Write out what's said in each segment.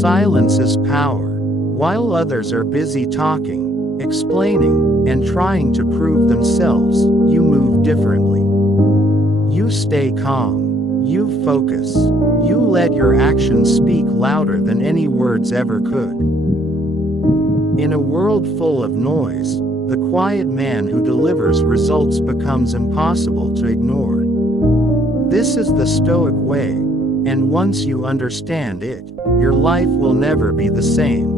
Silence is power. While others are busy talking, explaining, and trying to prove themselves, you move differently. You stay calm. You focus. You let your actions speak louder than any words ever could. In a world full of noise, the quiet man who delivers results becomes impossible to ignore. This is the Stoic way, and once you understand it, your life will never be the same.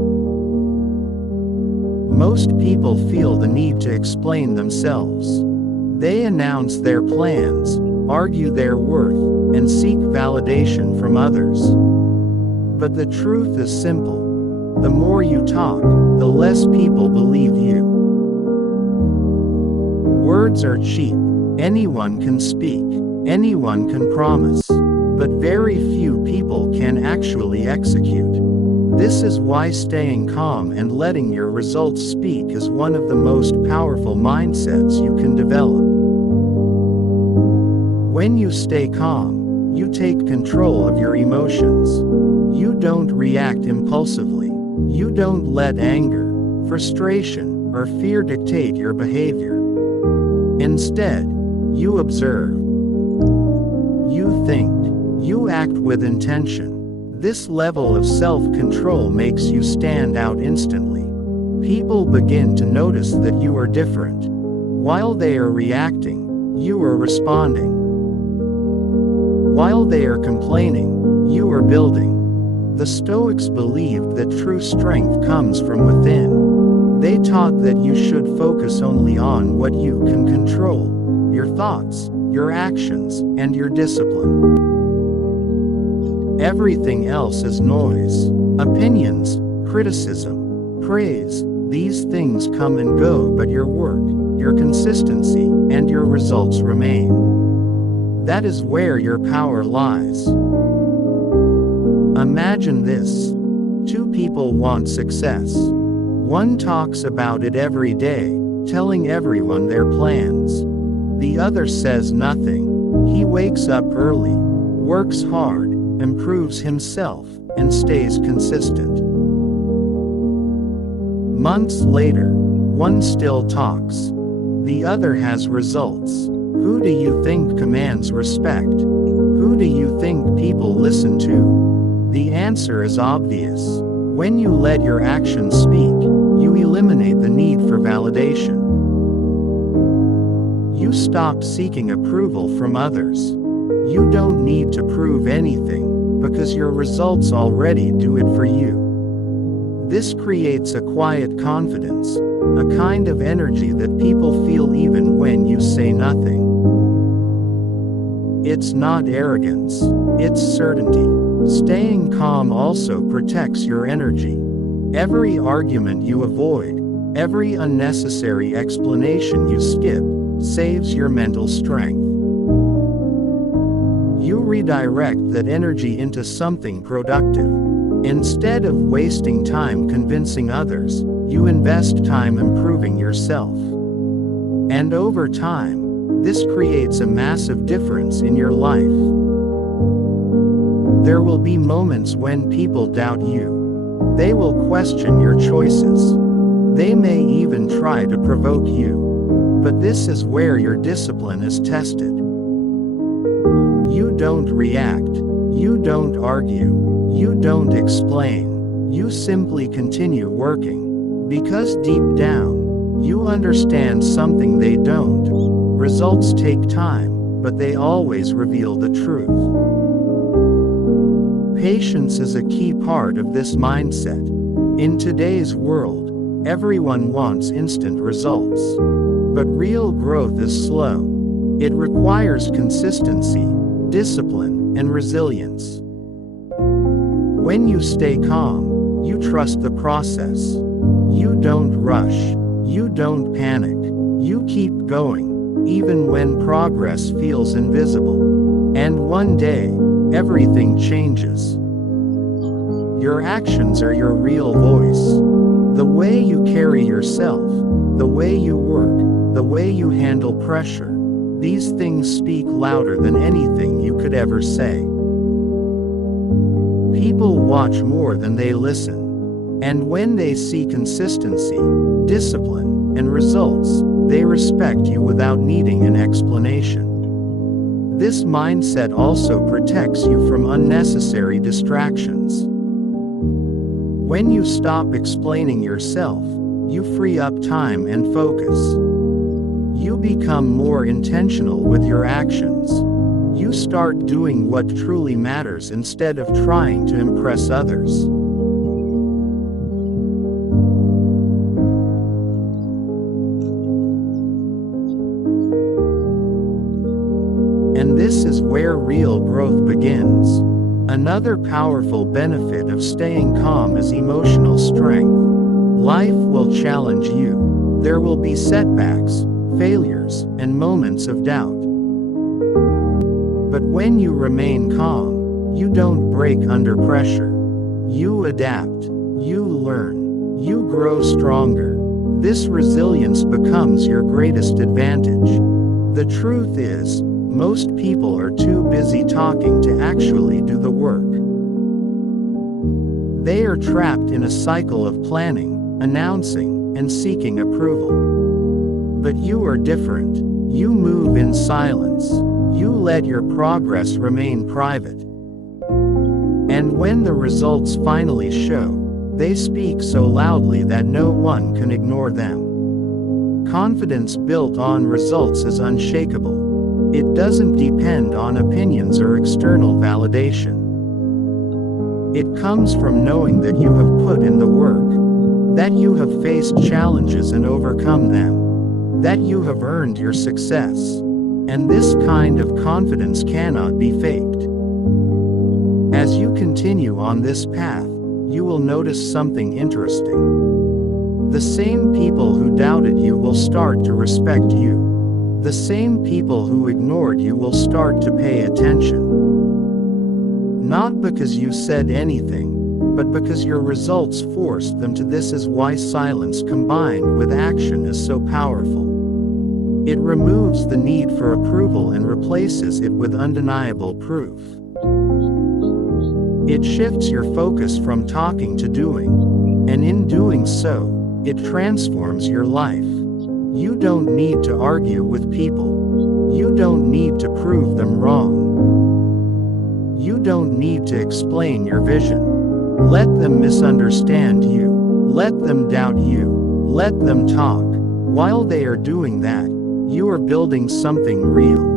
Most people feel the need to explain themselves. They announce their plans, argue their worth, and seek validation from others. But the truth is simple. The more you talk, the less people believe you. Words are cheap. Anyone can speak. Anyone can promise. But very few people can actually execute. This is why staying calm and letting your results speak is one of the most powerful mindsets you can develop. When you stay calm, you take control of your emotions. You don't react impulsively. You don't let anger, frustration, or fear dictate your behavior. Instead, you observe. You think. You act with intention. This level of self-control makes you stand out instantly. People begin to notice that you are different. While they are reacting, you are responding. While they are complaining, you are building. The Stoics believed that true strength comes from within. They taught that you should focus only on what you can control: your thoughts, your actions, and your discipline. Everything else is noise. Opinions, criticism, praise, these things come and go, but your work, your consistency, and your results remain. That is where your power lies. Imagine this. Two people want success. One talks about it every day, telling everyone their plans. The other says nothing. He wakes up early, works hard, improves himself, and stays consistent. Months later, one still talks. The other has results. Who do you think commands respect? Who do you think people listen to? The answer is obvious. When you let your actions speak, you eliminate the need for validation. You stop seeking approval from others. You don't need to prove anything, because your results already do it for you. This creates a quiet confidence, a kind of energy that people feel even when you say nothing. It's not arrogance, it's certainty. Staying calm also protects your energy. Every argument you avoid, every unnecessary explanation you skip, saves your mental strength. You redirect that energy into something productive. Instead of wasting time convincing others, you invest time improving yourself. And over time, this creates a massive difference in your life. There will be moments when people doubt you. They will question your choices. They may even try to provoke you. But this is where your discipline is tested. You don't react. You don't argue. You don't explain. You simply continue working. Because deep down, you understand something they don't. Results take time, but they always reveal the truth. Patience is a key part of this mindset. In today's world, everyone wants instant results. But real growth is slow. It requires consistency, discipline, and resilience. When you stay calm, you trust the process. You don't rush. You don't panic. You keep going, even when progress feels invisible. And one day, everything changes. Your actions are your real voice. The way you carry yourself, the way you work, the way you handle pressure, these things speak louder than anything you could ever say. People watch more than they listen. And when they see consistency, discipline, and results, they respect you without needing an explanation. This mindset also protects you from unnecessary distractions. When you stop explaining yourself, you free up time and focus. You become more intentional with your actions. You start doing what truly matters instead of trying to impress others. And this is where real growth begins. Another powerful benefit of staying calm is emotional strength. Life will challenge you. There will be setbacks, failures, and moments of doubt. But when you remain calm, you don't break under pressure. You adapt, you learn, you grow stronger. This resilience becomes your greatest advantage. The truth is, most people are too busy talking to actually do the work. They are trapped in a cycle of planning, announcing, and seeking approval. But you are different. You move in silence. You let your progress remain private. And when the results finally show, they speak so loudly that no one can ignore them. Confidence built on results is unshakable. It doesn't depend on opinions or external validation. It comes from knowing that you have put in the work, that you have faced challenges and overcome them, that you have earned your success. And this kind of confidence cannot be faked. As you continue on this path, you will notice something interesting. The same people who doubted you will start to respect you. The same people who ignored you will start to pay attention. Not because you said anything, but because your results forced them to. This is why silence combined with action is so powerful. It removes the need for approval and replaces it with undeniable proof. It shifts your focus from talking to doing, and in doing so, it transforms your life. You don't need to argue with people. You don't need to prove them wrong. You don't need to explain your vision. Let them misunderstand you. Let them doubt you. Let them talk. While they are doing that, you are building something real.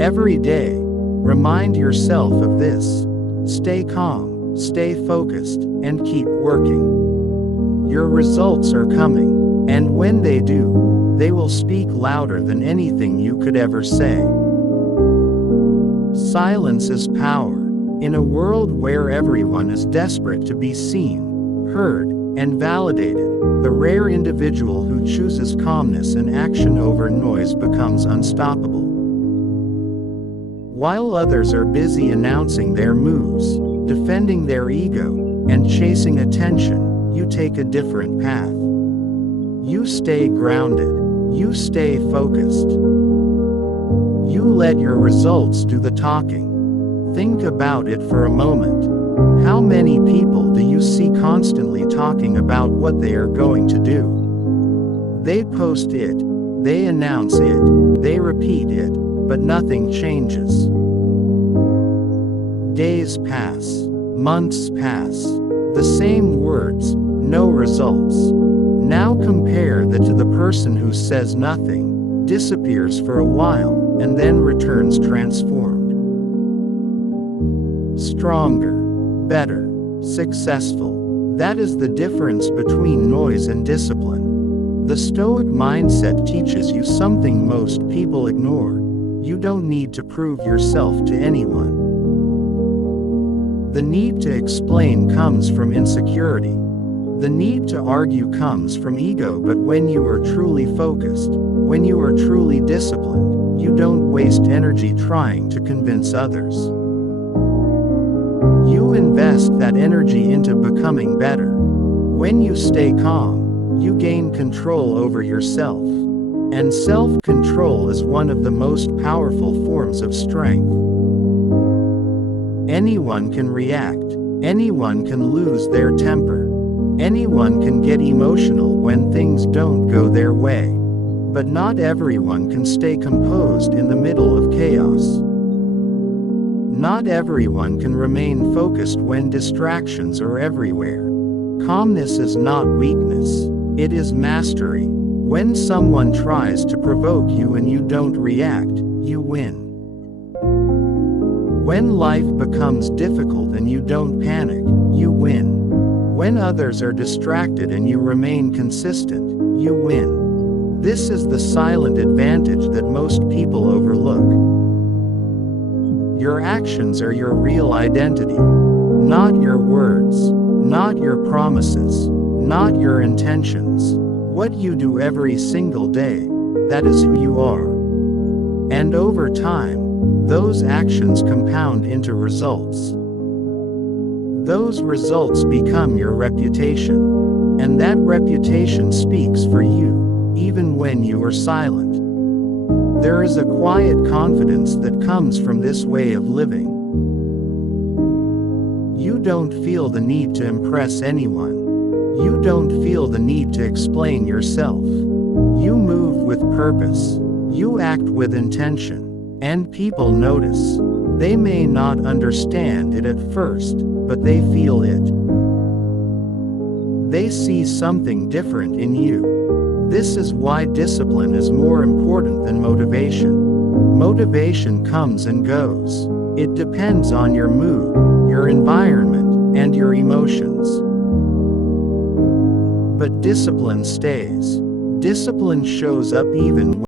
Every day, remind yourself of this. Stay calm, stay focused, and keep working. Your results are coming. And when they do, they will speak louder than anything you could ever say. Silence is power. In a world where everyone is desperate to be seen, heard, and validated, the rare individual who chooses calmness and action over noise becomes unstoppable. While others are busy announcing their moves, defending their ego, and chasing attention, you take a different path. You stay grounded. You stay focused. You let your results do the talking. Think about it for a moment. How many people do you see constantly talking about what they are going to do? They post it, they announce it, they repeat it, but nothing changes. Days pass, months pass, the same words, no results. Now compare that to the person who says nothing, disappears for a while, and then returns transformed. Stronger, better, successful. That is the difference between noise and discipline. The Stoic mindset teaches you something most people ignore. You don't need to prove yourself to anyone. The need to explain comes from insecurity. The need to argue comes from ego. But when you are truly focused, when you are truly disciplined, you don't waste energy trying to convince others. You invest that energy into becoming better. When you stay calm, you gain control over yourself. And self-control is one of the most powerful forms of strength. Anyone can react. Anyone can lose their temper. Anyone can get emotional when things don't go their way. But not everyone can stay composed in the middle of chaos. Not everyone can remain focused when distractions are everywhere. Calmness is not weakness, it is mastery. When someone tries to provoke you and you don't react, you win. When life becomes difficult and you don't panic, you win. When others are distracted and you remain consistent, you win. This is the silent advantage that most people overlook. Your actions are your real identity. Not your words, not your promises, not your intentions. What you do every single day, that is who you are. And over time, those actions compound into results. Those results become your reputation. And that reputation speaks for you, even when you are silent. There is a quiet confidence that comes from this way of living. You don't feel the need to impress anyone. You don't feel the need to explain yourself. You move with purpose. You act with intention. And people notice. They may not understand it at first, but they feel it. They see something different in you. This is why discipline is more important than motivation. Motivation comes and goes. It depends on your mood, your environment, and your emotions. But discipline stays. Discipline shows up even when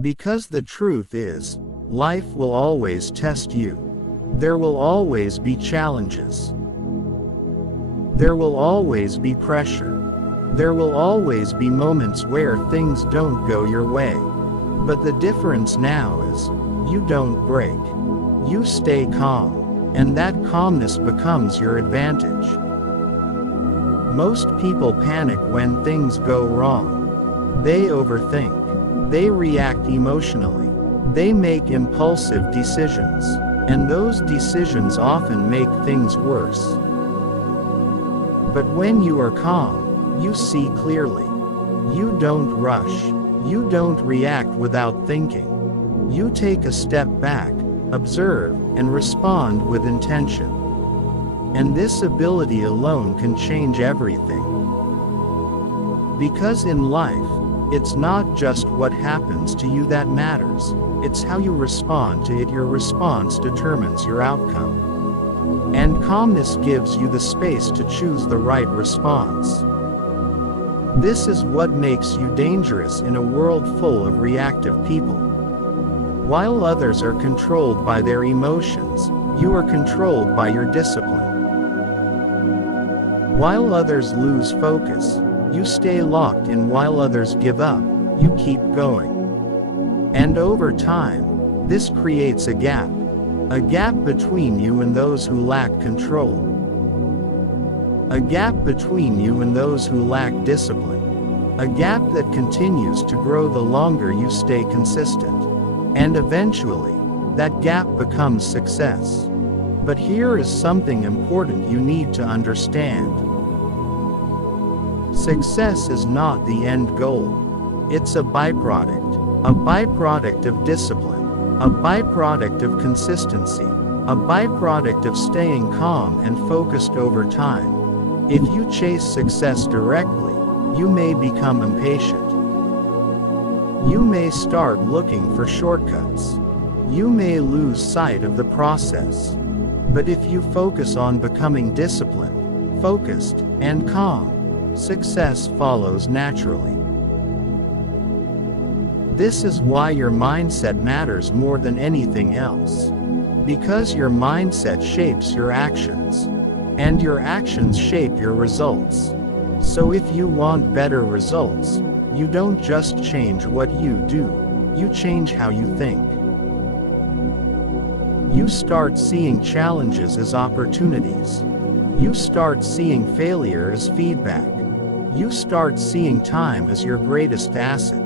Because the truth is, life will always test you. There will always be challenges. There will always be pressure. There will always be moments where things don't go your way. But the difference now is, you don't break. You stay calm, and that calmness becomes your advantage. Most people panic when things go wrong. They overthink. They react emotionally. They make impulsive decisions, and those decisions often make things worse. But when you are calm, you see clearly. You don't rush. You don't react without thinking. You take a step back, observe, and respond with intention. And this ability alone can change everything. Because in life, it's not just what happens to you that matters, it's how you respond to it. Your response determines your outcome. And calmness gives you the space to choose the right response. This is what makes you dangerous in a world full of reactive people. While others are controlled by their emotions, you are controlled by your discipline. While others lose focus, you stay locked in. While others give up, you keep going. And over time, this creates a gap between you and those who lack control. A gap between you and those who lack discipline. A gap that continues to grow the longer you stay consistent. And eventually, that gap becomes success. But here is something important you need to understand. Success is not the end goal. It's a byproduct of discipline, a byproduct of consistency, a byproduct of staying calm and focused over time. If you chase success directly, you may become impatient. You may start looking for shortcuts. You may lose sight of the process. But if you focus on becoming disciplined, focused, and calm, success follows naturally. This is why your mindset matters more than anything else. Because your mindset shapes your actions. And your actions shape your results. So if you want better results, you don't just change what you do, you change how you think. You start seeing challenges as opportunities. You start seeing failure as feedback. You start seeing time as your greatest asset.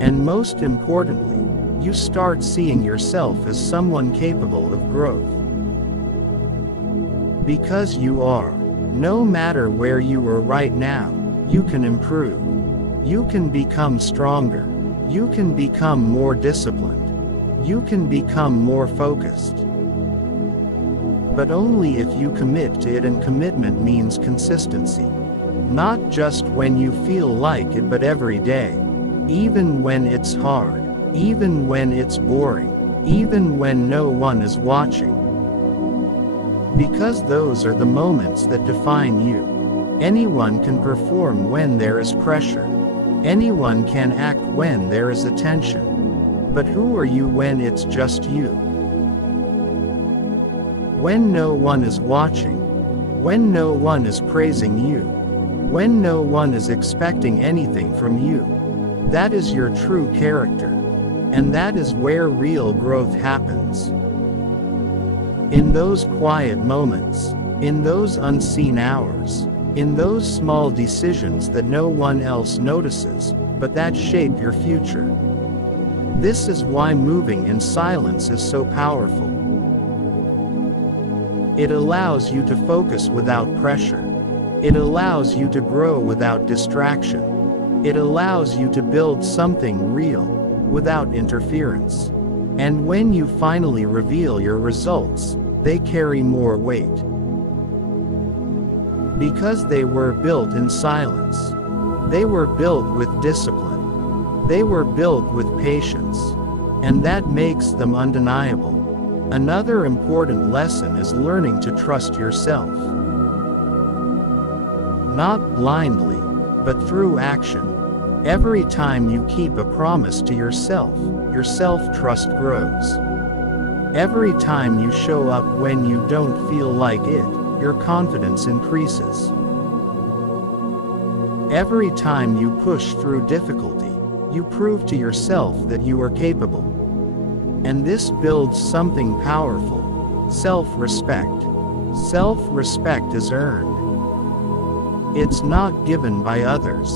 And most importantly, you start seeing yourself as someone capable of growth. Because you are. No matter where you are right now, you can improve. You can become stronger. You can become more disciplined. You can become more focused. But only if you commit to it, and commitment means consistency. Not just when you feel like it, but every day. Even when it's hard. Even when it's boring. Even when no one is watching. Because those are the moments that define you. Anyone can perform when there is pressure. Anyone can act when there is attention. But who are you when it's just you? When no one is watching. When no one is praising you. When no one is expecting anything from you. That is your true character. And that is where real growth happens. In those quiet moments, in those unseen hours, in those small decisions that no one else notices, but that shape your future. This is why moving in silence is so powerful. It allows you to focus without pressure. It allows you to grow without distraction. It allows you to build something real, without interference. And when you finally reveal your results, they carry more weight. Because they were built in silence. They were built with discipline. They were built with patience. And that makes them undeniable. Another important lesson is learning to trust yourself. Not blindly, but through action. Every time you keep a promise to yourself, your self-trust grows. Every time you show up when you don't feel like it, your confidence increases. Every time you push through difficulty, you prove to yourself that you are capable. And this builds something powerful: self-respect. Self-respect is earned. It's not given by others.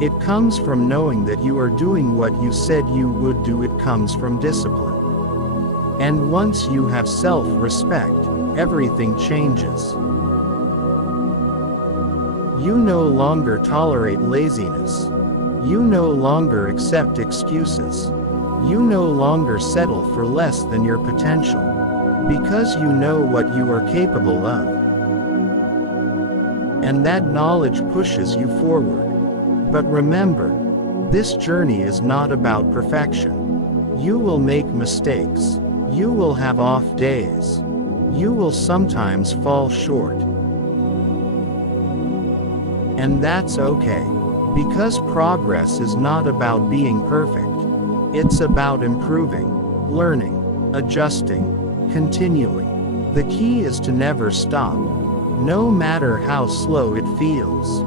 It comes from knowing that you are doing what you said you would do. It comes from discipline. And once you have self-respect, everything changes. You no longer tolerate laziness. You no longer accept excuses. You no longer settle for less than your potential, because you know what you are capable of. And that knowledge pushes you forward. But remember, this journey is not about perfection. You will make mistakes. You will have off days. You will sometimes fall short. And that's okay. Because progress is not about being perfect. It's about improving, learning, adjusting, continuing. The key is to never stop, no matter how slow it feels.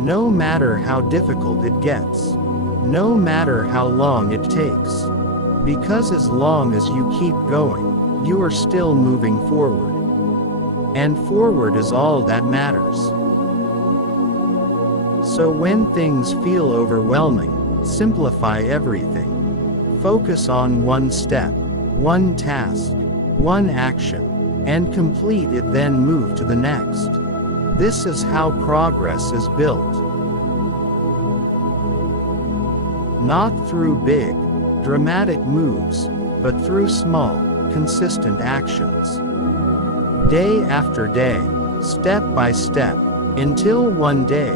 No matter how difficult it gets. No matter how long it takes. Because as long as you keep going, you are still moving forward. And forward is all that matters. So when things feel overwhelming, simplify everything. Focus on one step, one task, one action, and complete it, then move to the next. This is how progress is built. Not through big, dramatic moves, but through small, consistent actions. Day after day, step by step, until one day,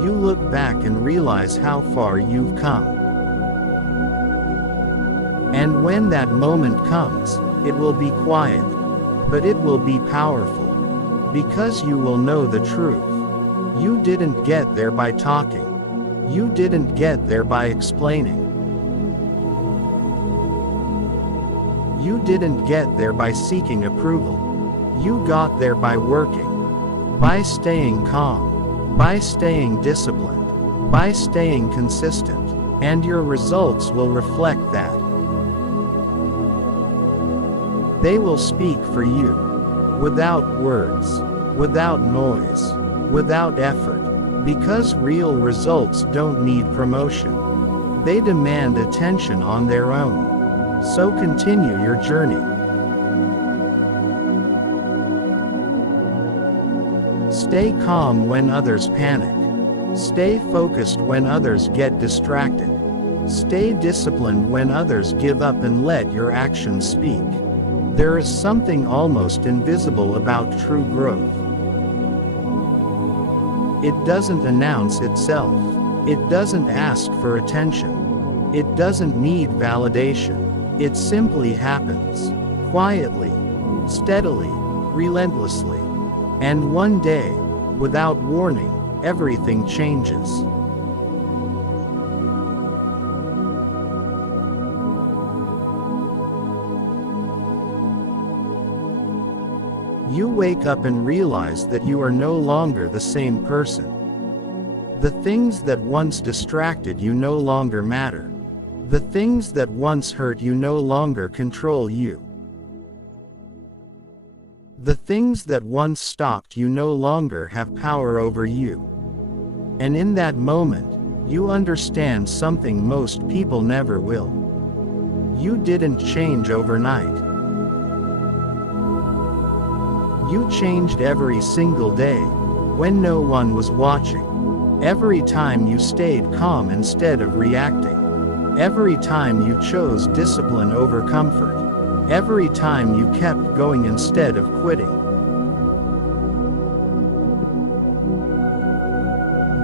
you look back and realize how far you've come. And when that moment comes, it will be quiet, but it will be powerful. Because you will know the truth. You didn't get there by talking. You didn't get there by explaining. You didn't get there by seeking approval. You got there by working, by staying calm, by staying disciplined, by staying consistent, and your results will reflect that. They will speak for you, without words, without noise, without effort, because real results don't need promotion. They demand attention on their own. So continue your journey. Stay calm when others panic. Stay focused when others get distracted. Stay disciplined when others give up, and let your actions speak. There is something almost invisible about true growth. It doesn't announce itself. It doesn't ask for attention. It doesn't need validation. It simply happens, quietly, steadily, relentlessly. And one day, without warning, everything changes. You wake up and realize that you are no longer the same person. The things that once distracted you no longer matter. The things that once hurt you no longer control you. The things that once stopped you no longer have power over you. And in that moment, you understand something most people never will. You didn't change overnight. You changed every single day, when no one was watching. Every time you stayed calm instead of reacting. Every time you chose discipline over comfort. Every time you kept going instead of quitting.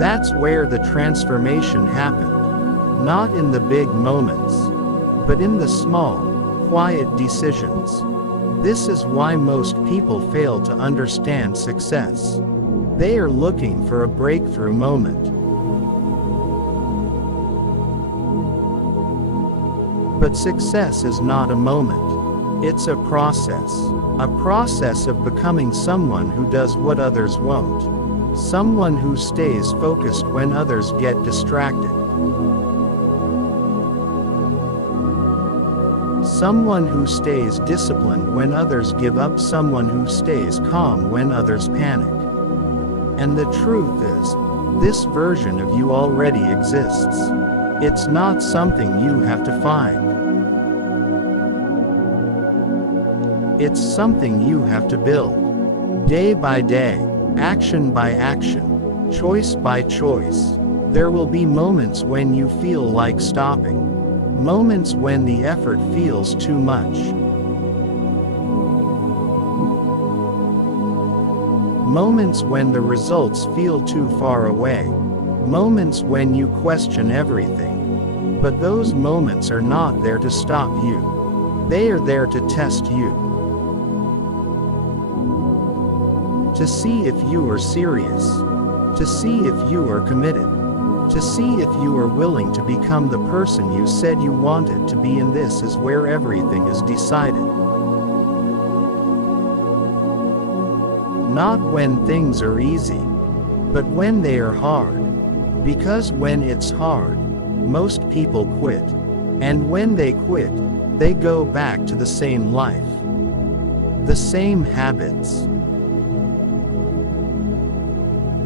That's where the transformation happened. Not in the big moments, but in the small, quiet decisions. This is why most people fail to understand success. They are looking for a breakthrough moment. But success is not a moment. It's a process. A process of becoming someone who does what others won't. Someone who stays focused when others get distracted. Someone who stays disciplined when others give up. Someone who stays calm when others panic. And the truth is, this version of you already exists. It's not something you have to find. It's something you have to build. Day by day, action by action, choice by choice. There will be moments when you feel like stopping. Moments when the effort feels too much. Moments when the results feel too far away. Moments when you question everything. But those moments are not there to stop you. They are there to test you. To see if you are serious. To see if you are committed. To see if you are willing to become the person you said you wanted to be, and this is where everything is decided. Not when things are easy, but when they are hard. Because when it's hard, most people quit. And when they quit, they go back to the same life. The same habits.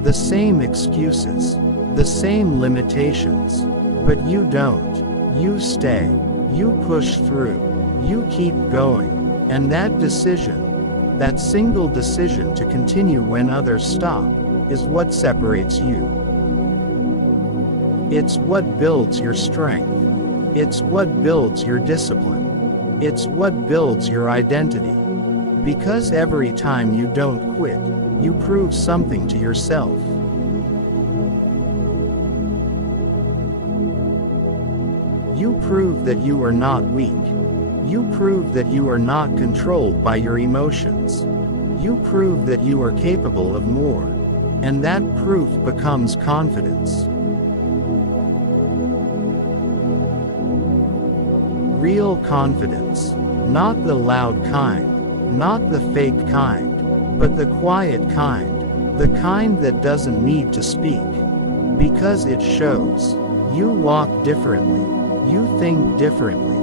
The same excuses. The same limitations. But you don't. You stay. You push through. You keep going. And that decision, that single decision to continue when others stop, is what separates you. It's what builds your strength. It's what builds your discipline. It's what builds your identity. Because every time you don't quit, you prove something to yourself. You prove that you are not weak. You prove that you are not controlled by your emotions. You prove that you are capable of more. And that proof becomes confidence. Real confidence. Not the loud kind. Not the fake kind. But the quiet kind. The kind that doesn't need to speak. Because it shows. You walk differently. You think differently.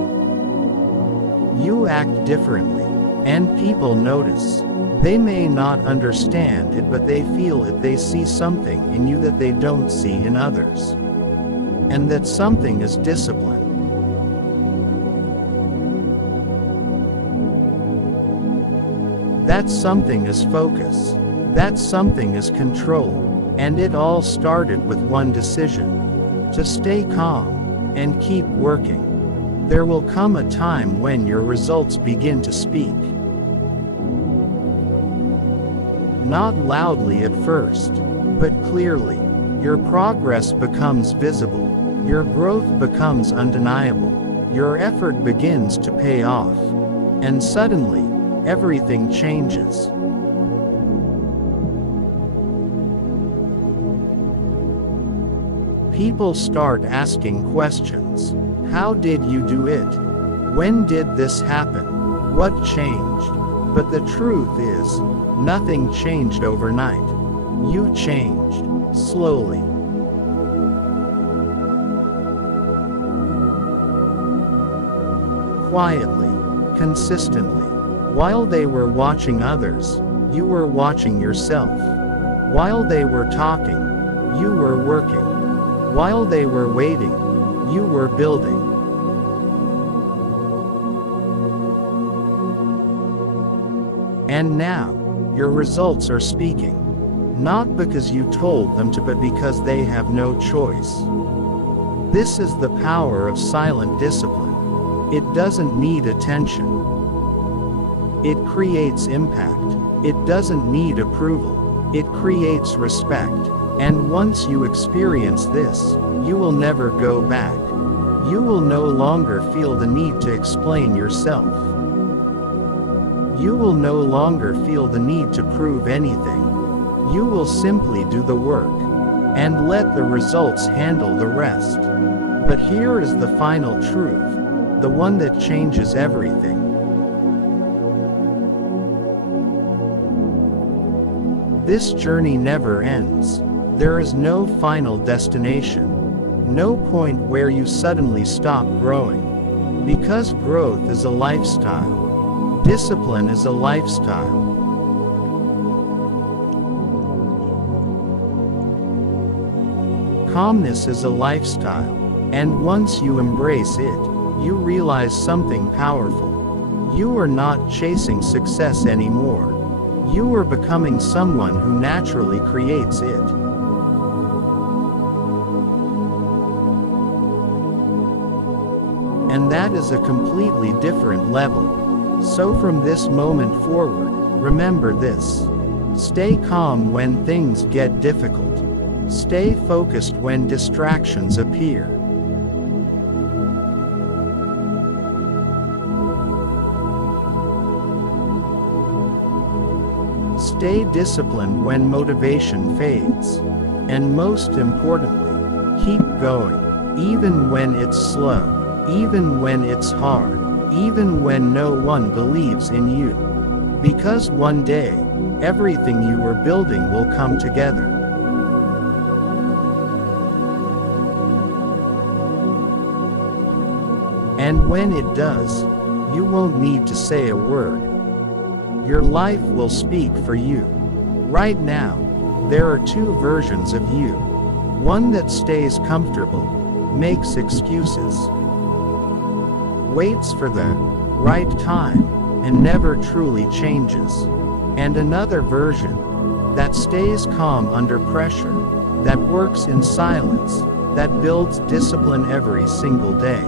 You act differently. And people notice. They may not understand it, but they feel it. They see something in you that they don't see in others. And that something is discipline. That something is focus. That something is control. And it all started with one decision. To stay calm. And keep working. There will come a time when your results begin to speak. Not loudly at first, but clearly. Your progress becomes visible. Your growth becomes undeniable. Your effort begins to pay off. And suddenly, everything changes. People start asking questions. How did you do it? When did this happen? What changed? But the truth is, nothing changed overnight. You changed, slowly. Quietly, consistently. While they were watching others, you were watching yourself. While they were talking, you were working. While they were waiting, you were building. And now, your results are speaking. Not because you told them to, but because they have no choice. This is the power of silent discipline. It doesn't need attention. It creates impact. It doesn't need approval. It creates respect. And once you experience this, you will never go back. You will no longer feel the need to explain yourself. You will no longer feel the need to prove anything. You will simply do the work. And let the results handle the rest. But here is the final truth. the one that changes everything. This journey never ends. There is no final destination. No point where you suddenly stop growing. Because growth is a lifestyle. Discipline is a lifestyle. Calmness is a lifestyle. And once you embrace it, you realize something powerful. You are not chasing success anymore. You are becoming someone who naturally creates it. And that is a completely different level. So from this moment forward, remember this. Stay calm when things get difficult. Stay focused when distractions appear. Stay disciplined when motivation fades. And most importantly, keep going, even when it's slow, even when it's hard, even when no one believes in you. Because one day, everything you are building will come together. And when it does, you won't need to say a word. Your life will speak for you. Right now, there are two versions of you. One that stays comfortable, makes excuses, waits for the right time, and never truly changes. And another version that stays calm under pressure, that works in silence, that builds discipline every single day.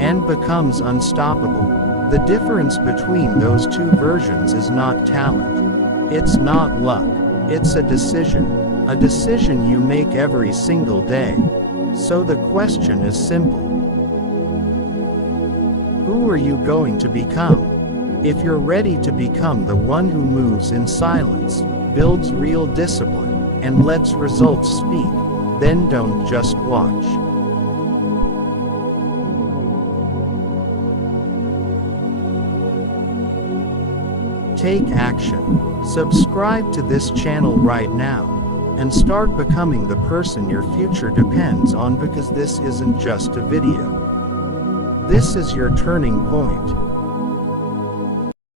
And becomes unstoppable. The difference between those two versions is not talent. It's not luck. It's a decision you make every single day. So the question is simple. Who are you going to become? If you're ready to become the one who moves in silence, builds real discipline, and lets results speak, then don't just watch. Take action. Subscribe to this channel right now, and start becoming the person your future depends on, because this isn't just a video. This is your turning point.